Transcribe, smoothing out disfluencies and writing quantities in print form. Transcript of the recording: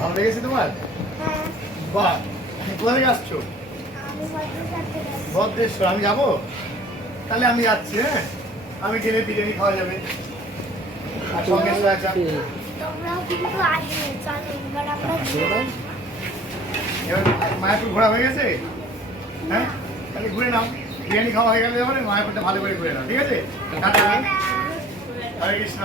ভালো লেগেছে তোমার? বাহ, কোথা থেকে আসছো? ভদ্রেশ্বর। আমি যাবো? তাহলে আমি যাচ্ছি। হ্যাঁ, আমি গেলে বিরিয়ানি খাওয়া যাবে আর সঙ্গে সোয়াচা। এবার মায়াপুর ঘোরা হয়ে গেছে। হ্যাঁ, তাহলে ঘুরে নাও। বিরিয়ানি খাওয়া হয়ে গেলে এবারে মায়াপুরটা ভালো করে ঘুরে নাও, ঠিক আছে? টাটা। হরে কৃষ্ণ।